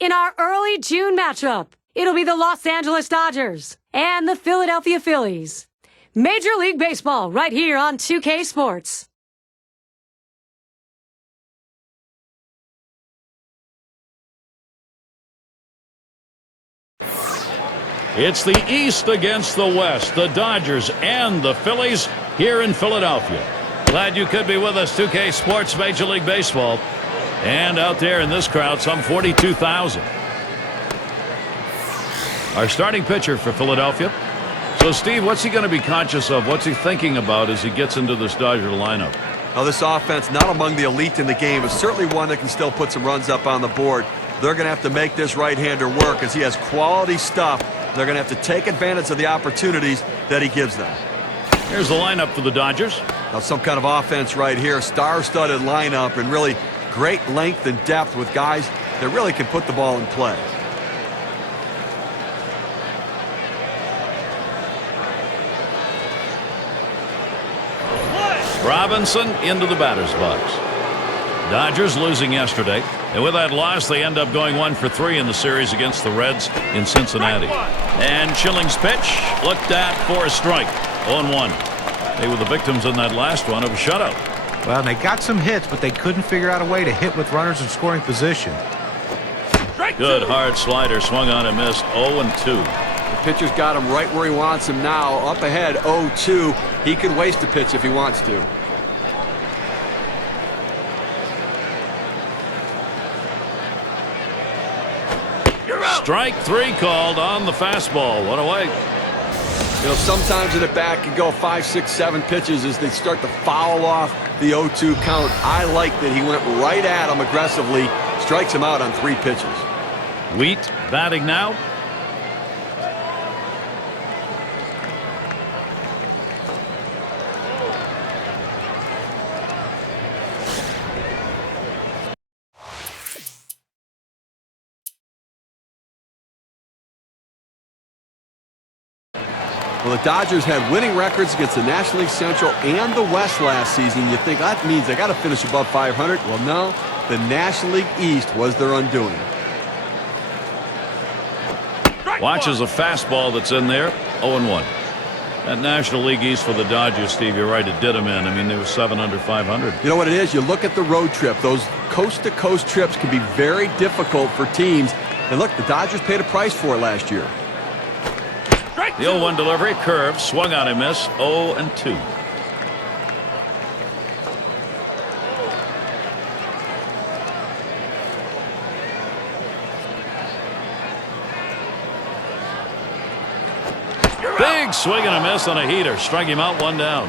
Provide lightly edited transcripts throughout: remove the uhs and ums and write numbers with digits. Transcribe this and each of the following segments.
In our early June matchup, it'll be the Los Angeles Dodgers and the Philadelphia Phillies. Major League Baseball right here on 2K Sports. It's the East against the West, the Dodgers and the Phillies here in Philadelphia. Glad you could be with us, 2K Sports Major League Baseball. And out there in this crowd, some 42,000. Our starting pitcher for Philadelphia. So, Steve, what's he going to be conscious of? What's he thinking about as he gets into this Dodger lineup? Now, this offense, not among the elite in the game, is certainly one that can still put some runs up on the board. They're going to have to make this right-hander work as he has quality stuff. They're going to have to take advantage of the opportunities that he gives them. Here's the lineup for the Dodgers. Now, some kind of offense right here. Star-studded lineup and really great length and depth with guys that really can put the ball in play. Robinson into the batter's box. Dodgers losing yesterday, and with that loss they end up going 1 for 3 in the series against the Reds in Cincinnati. And Schilling's pitch looked at for a strike. 0-1. They were the victims in that last one of a shutout. Well, they got some hits, but they couldn't figure out a way to hit with runners in scoring position. Good hard slider, swung on and missed. 0-2. The pitcher's got him right where he wants him now. Up ahead, 0-2. He could waste a pitch if he wants to. Strike 3 called on the fastball. One away. You know, sometimes an at-bat can go 5, 6, 7 pitches as they start to foul off the 0-2 count. I like that he went right at him aggressively, strikes him out on 3 pitches. Wheat batting now. Well, the Dodgers had winning records against the National League Central and the West last season. You think that means they got to finish above 500? Well, no. The National League East was their undoing. Watches a fastball that's in there. 0-1. That National League East for the Dodgers, Steve, you're right, it did them in. I mean, they were 7 under 500. You know what it is? You look at the road trip. Those coast-to-coast trips can be very difficult for teams. And look, the Dodgers paid a price for it last year. The 0-1 delivery, curve, swung on and missed. 0-2. Big swing and a miss on a heater. Strike him out, 1 down.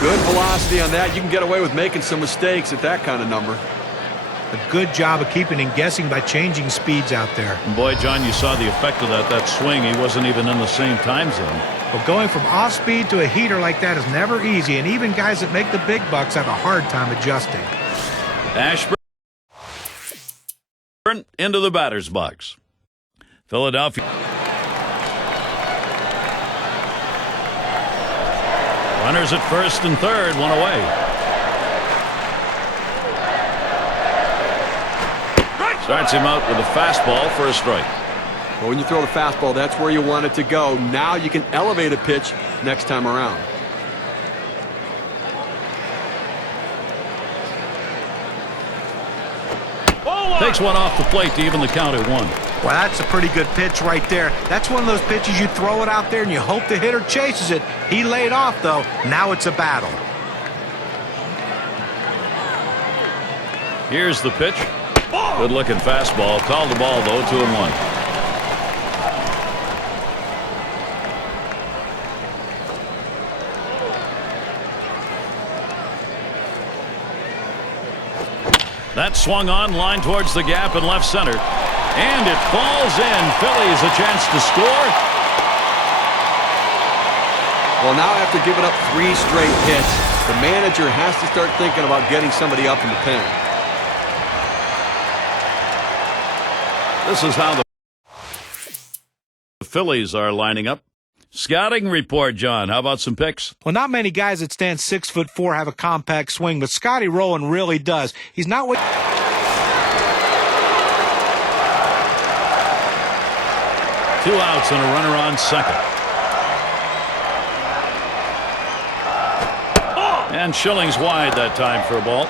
Good velocity on that. You can get away with making some mistakes at that kind of number. A good job of keeping and guessing by changing speeds out there. And boy, John, you saw the effect of that swing. He wasn't even in the same time zone. Well, going from off speed to a heater like that is never easy, and even guys that make the big bucks have a hard time adjusting. Ashburn into the batter's box. Philadelphia. Runners at first and third, 1 away. Starts him out with a fastball for a strike. Well, when you throw the fastball, that's where you want it to go. Now you can elevate a pitch next time around. Takes one off the plate to even the count at 1. Well, that's a pretty good pitch right there. That's one of those pitches you throw it out there and you hope the hitter chases it. He laid off, though. Now it's a battle. Here's the pitch. Good-looking fastball. Called the ball, though, 2-1. That swung on, line towards the gap in left center. And it falls in. Phillies a chance to score. Well, now after giving up 3 straight hits, the manager has to start thinking about getting somebody up in the pen. This is how the Phillies are lining up. Scouting report, John. How about some picks? Well, not many guys that stand 6'4" have a compact swing, but Scotty Rowland really does. He's not what. 2 outs and a runner on second. And Schilling's wide that time for a ball.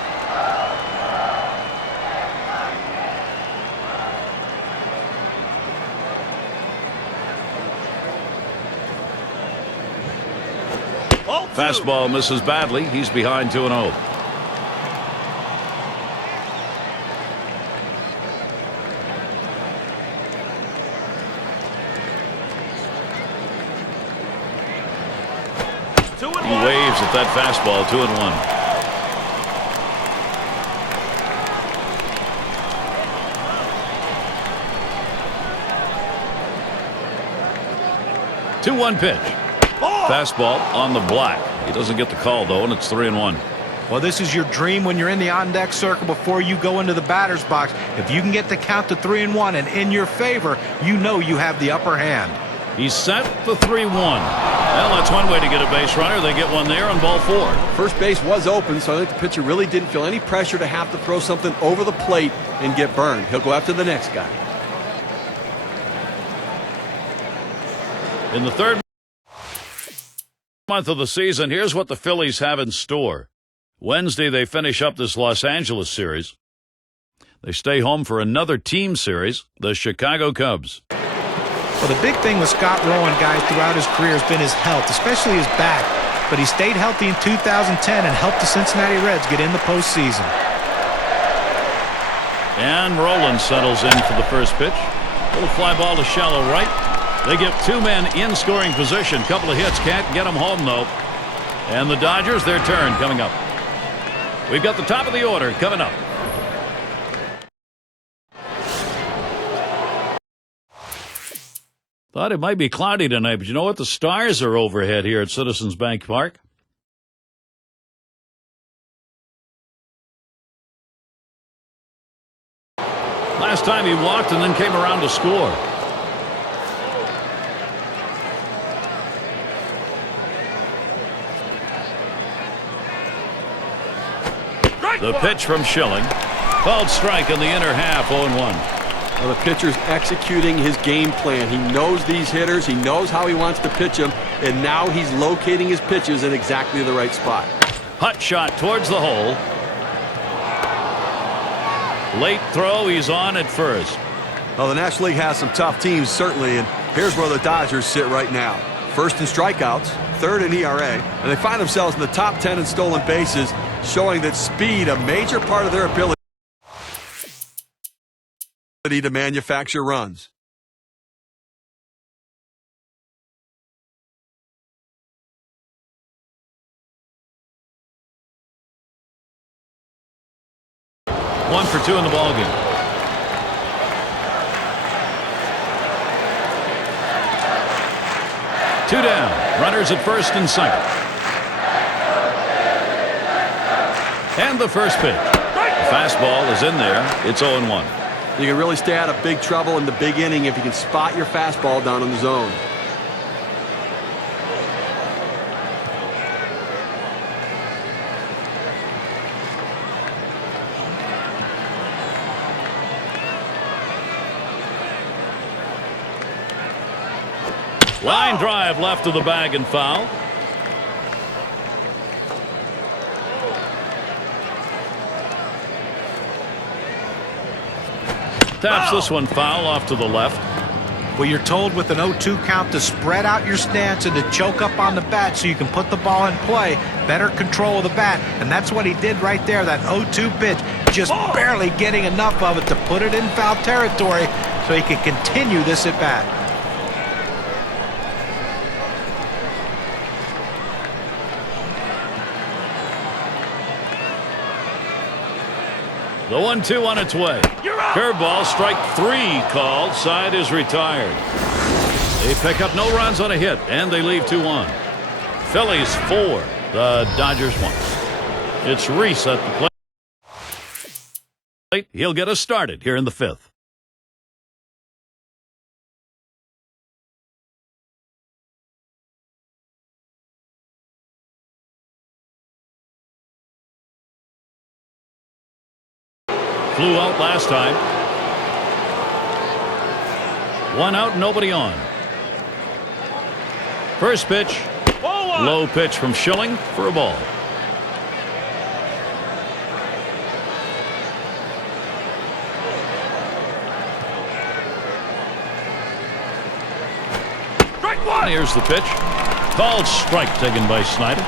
Fastball misses badly. He's behind 2-0. He waves at that fastball. 2-1. Two-one pitch. Fastball on the black. He doesn't get the call though, and it's 3-1. Well, this is your dream when you're in the on-deck circle before you go into the batter's box. If you can get the count to 3-1 and in your favor, you know you have the upper hand. He's set the 3-1. Well, that's one way to get a base runner. They get one there on ball 4. First base was open, so I think the pitcher really didn't feel any pressure to have to throw something over the plate and get burned. He'll go after the next guy. In the third month of the season, here's what the Phillies have in store. Wednesday, they finish up this Los Angeles series. They stay home for another team series, the Chicago Cubs. Well, the big thing with Scott Rowan, guys, throughout his career has been his health, especially his back. But he stayed healthy in 2010 and helped the Cincinnati Reds get in the postseason. And Roland settles in for the first pitch. Little fly ball to shallow right. They get 2 men in scoring position. Couple of hits, can't get them home, though. And the Dodgers, their turn coming up. We've got the top of the order coming up. Thought it might be cloudy tonight, but you know what? The stars are overhead here at Citizens Bank Park. Last time he walked and then came around to score. The pitch from Schilling. Called strike in the inner half, 0-1. Well, the pitcher's executing his game plan. He knows these hitters. He knows how he wants to pitch them. And now he's locating his pitches in exactly the right spot. Hot shot towards the hole. Late throw. He's on at first. Well, the National League has some tough teams, certainly. And here's where the Dodgers sit right now. First in strikeouts, third in ERA. And they find themselves in the top 10 in stolen bases, showing that speed, a major part of their ability to manufacture runs. One for 2 in the ballgame. Two down. Runners at first and second. And the first pitch. The fastball is in there. It's 0-1. You can really stay out of big trouble in the big inning if you can spot your fastball down in the zone. Line drive left of the bag and foul. Taps this one foul off to the left. Well, you're told with an 0-2 count to spread out your stance and to choke up on the bat so you can put the ball in play. Better control of the bat, and that's what he did right there. That 0-2 pitch, just barely getting enough of it to put it in foul territory so he can continue this at bat. The 1-2 on its way. Curveball, strike 3 called. Side is retired. They pick up no runs on a hit, and they leave 2 on. Phillies 4, the Dodgers 1. It's Reese at the plate. He'll get us started here in the 5th. Flew out last time. One out, nobody on. First pitch, low pitch from Schilling for a ball. Here's the pitch. Called strike taken by Snyder.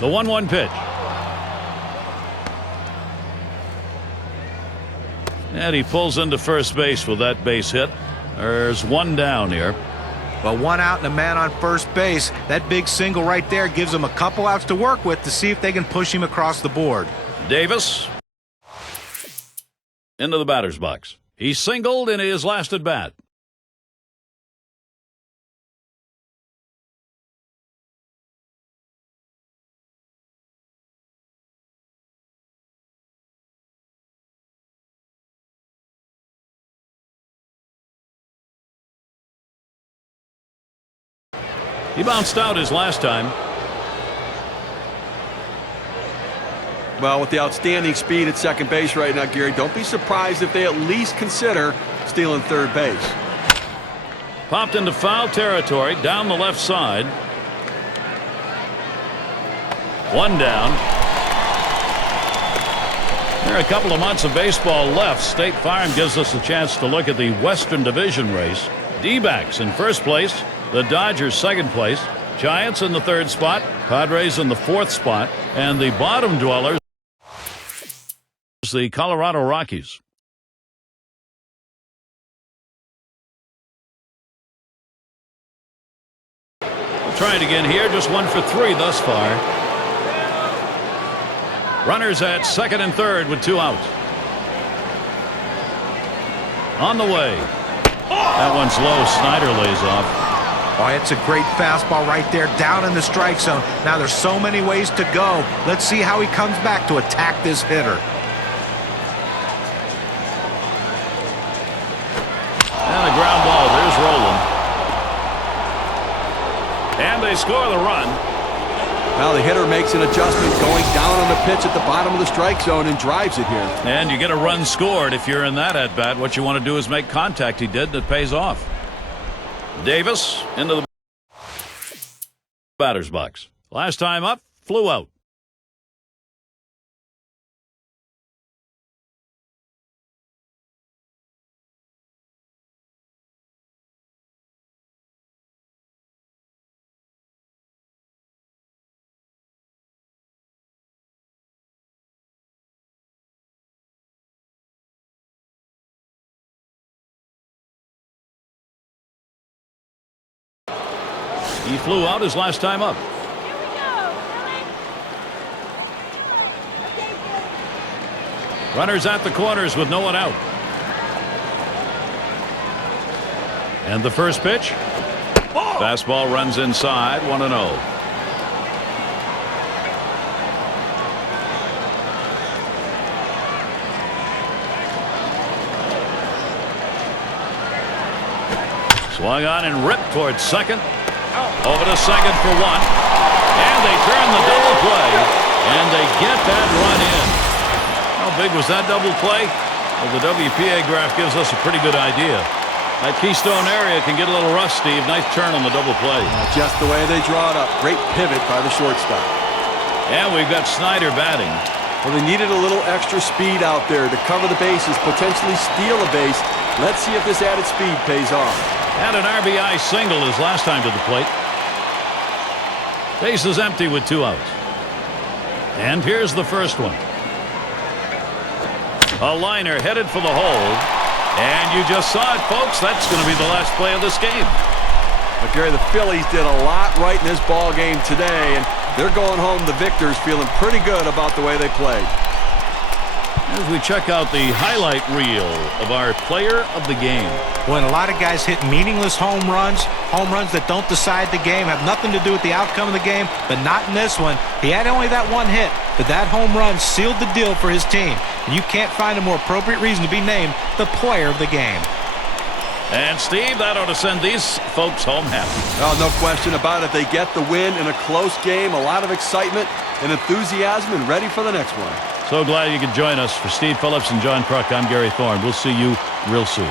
The 1-1 pitch. And he pulls into first base with that base hit. There's one down here. Well, one out and a man on first base. That big single right there gives them a couple outs to work with to see if they can push him across the board. Davis into the batter's box. He singled in his last at bat. He bounced out his last time. Well, with the outstanding speed at second base right now, Gary, don't be surprised if they at least consider stealing third base. Popped into foul territory down the left side. One down. There are a couple of months of baseball left. State Farm gives us a chance to look at the Western Division race. D-backs in first place. The Dodgers second place. Giants in the third spot. Padres in the fourth spot. And the bottom dwellers, the Colorado Rockies. We'll try it again here. Just 1 for 3 thus far. Runners at second and third with 2 outs. On the way. That one's low. Snyder lays off. Oh, it's a great fastball right there down in the strike zone. Now there's so many ways to go. Let's see how he comes back to attack this hitter. And a ground ball. There's Roland. And they score the run. Now the hitter makes an adjustment going down on the pitch at the bottom of the strike zone and drives it here. And you get a run scored if you're in that at bat. What you want to do is make contact. He did, and it pays off. Davis into the batter's box. Last time up, flew out. He flew out his last time up. Runners at the corners with no one out. And the first pitch. Fastball runs inside, 1-0. Swung on and ripped towards second. Over to second for 1. And they turn the double play. And they get that run in. How big was that double play? Well, the WPA graph gives us a pretty good idea. That Keystone area can get a little rough, Steve. Nice turn on the double play. Just the way they draw it up. Great pivot by the shortstop. And we've got Snyder batting. Well, they needed a little extra speed out there to cover the bases, potentially steal a base. Let's see if this added speed pays off. And an RBI single his last time to the plate. Base is empty with 2 outs. And here's the first one. A liner headed for the hole. And you just saw it, folks. That's going to be the last play of this game. But Gary, the Phillies did a lot right in this ball game today, and they're going home the victors feeling pretty good about the way they played. As we check out the highlight reel of our player of the game. When a lot of guys hit meaningless home runs that don't decide the game, have nothing to do with the outcome of the game, but not in this one. He had only that one hit, but that home run sealed the deal for his team. And you can't find a more appropriate reason to be named the player of the game. And, Steve, that ought to send these folks home happy. Oh, no question about it. They get the win in a close game, a lot of excitement and enthusiasm, and ready for the next one. So glad you could join us. For Steve Phillips and John Kruk, I'm Gary Thorne. We'll see you real soon.